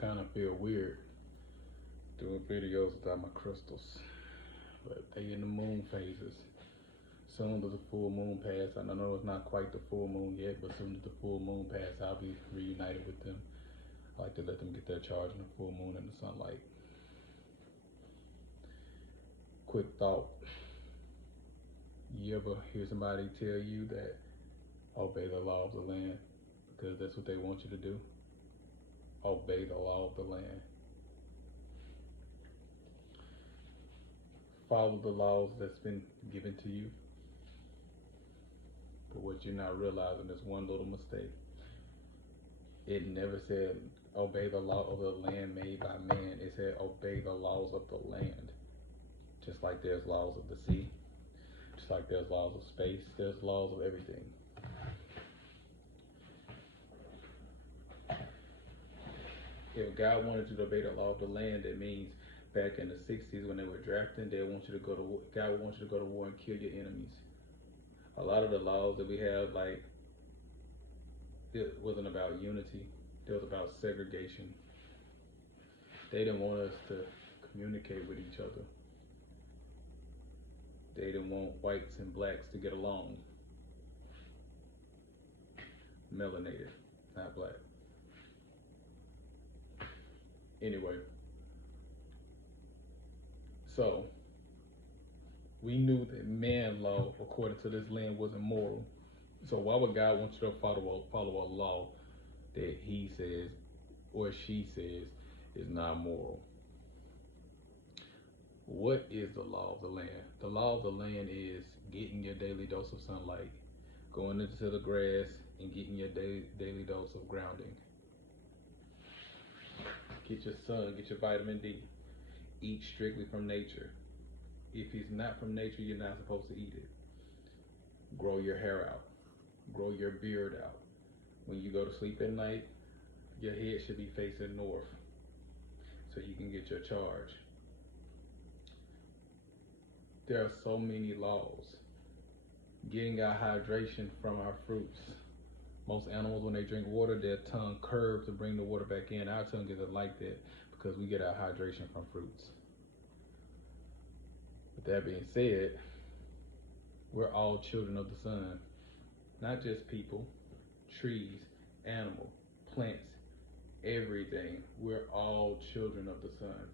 kind of feel weird doing videos without my crystals, but they in the moon phases. Soon as the full moon pass, I know it's not quite the full moon yet, but soon as the full moon pass, I'll be reunited with them. I like to let them get their charge in the full moon and the sunlight. Quick thought. You ever hear somebody tell you that obey the law of the land because that's what they want you to do? Obey the law of the land. Follow the laws that's been given to you. But what you're not realizing is one little mistake. It never said obey the law of the land made by man. It said obey the laws of the land. Just like there's laws of the sea, just like there's laws of space, there's laws of everything. If God wanted you to obey the law of the land, it means back in the 60s when they were drafting, they want you to go to war. God would want you to go to war and kill your enemies. A lot of the laws that we have, like, it wasn't about unity. It was about segregation. They didn't want us to communicate with each other. They didn't want whites and blacks to get along. Melanated, not black. Anyway, so we knew that man law, according to this land, wasn't moral. So why would God want you to follow a law that he says or she says is not moral? What is the law of the land? The law of the land is getting your daily dose of sunlight, going into the grass and getting your daily dose of grounding. Get your sun, get your vitamin D. Eat strictly from nature. If it's not from nature, you're not supposed to eat it. Grow your hair out. Grow your beard out. When you go to sleep at night, your head should be facing north so you can get your charge. There are so many laws. Getting our hydration from our fruits. Most animals, when they drink water, their tongue curves to bring the water back in. Our tongue isn't like that because we get our hydration from fruits. With that being said, we're all children of the sun. Not just people, trees, animal, plants, everything. We're all children of the sun.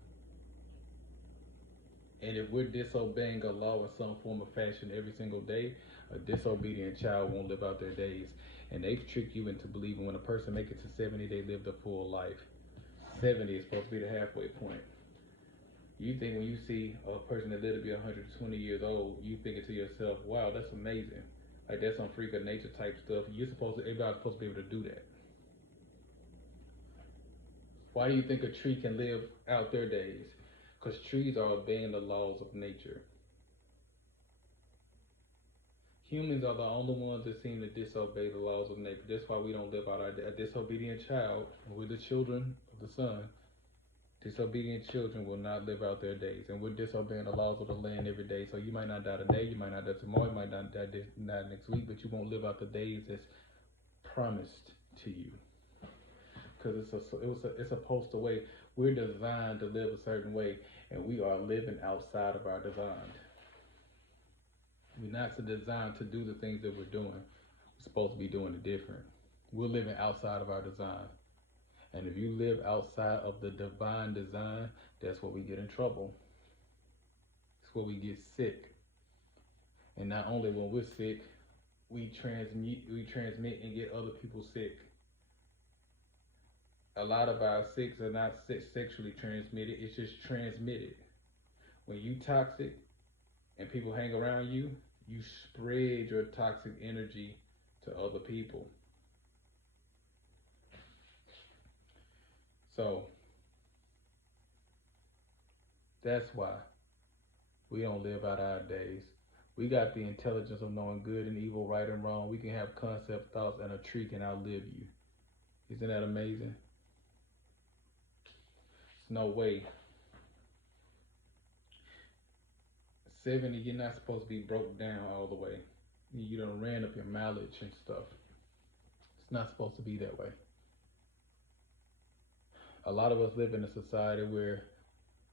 And if we're disobeying a law in some form or fashion every single day, a disobedient child won't live out their days. And they've tricked you into believing when a person makes it to 70, they live the full life. 70 is supposed to be the halfway point. You think when you see a person that lived to be 120 years old, you thinking to yourself, wow, that's amazing. Like that's some freak of nature type stuff. Everybody's supposed to be able to do that. Why do you think a tree can live out their days? Because trees are obeying the laws of nature. Humans are the only ones that seem to disobey the laws of nature. That's why we don't live out a disobedient child. We're the children of the sun. Disobedient children will not live out their days. And we're disobeying the laws of the land every day. So you might not die today, you might not die tomorrow, you might not die next week, but you won't live out the days that's promised to you. Because it's supposed to wait. We're designed to live a certain way, and we are living outside of our design. We're not designed to do the things that we're doing. We're supposed to be doing it different. We're living outside of our design. And if you live outside of the divine design, that's where we get in trouble. It's where we get sick. And not only when we're sick, we transmit and get other people sick. A lot of our sicks are not sexually transmitted, it's just transmitted. When you toxic and people hang around you, you spread your toxic energy to other people. So that's why we don't live out our days. We got the intelligence of knowing good and evil, right and wrong. We can have concept thoughts, and a tree can outlive you. Isn't that amazing? There's no way. 70, you're not supposed to be broke down all the way. You done ran up your mileage and stuff. It's not supposed to be that way. a lot of us live in a society where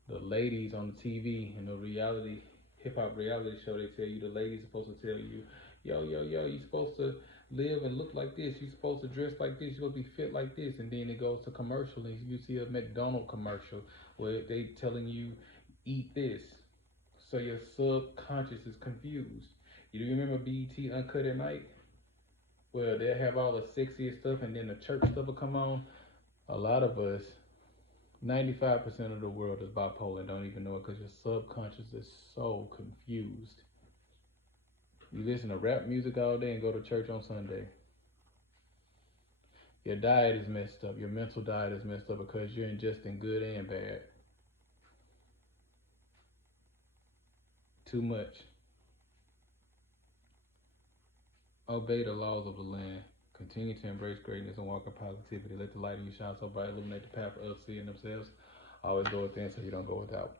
the ladies on the TV and the reality, hip hop reality show, they tell you the ladies supposed to tell you, yo, you supposed to live and look like this. You supposed to dress like this. You supposed to be fit like this. And then it goes to commercial, and you see a McDonald's commercial where they telling you eat this. So your subconscious is confused. You do remember BET Uncut at Night? Well, they have all the sexiest stuff, and then the church stuff will come on. A lot of us, 95% of the world is bipolar and don't even know it because your subconscious is so confused. You listen to rap music all day and go to church on Sunday. Your diet is messed up. Your mental diet is messed up because you're ingesting good and bad. Too much. Obey the laws of the land. Continue to embrace greatness and walk in positivity. Let the light of you shine so bright, illuminate the path of others seeing themselves. Always go within so you don't go without.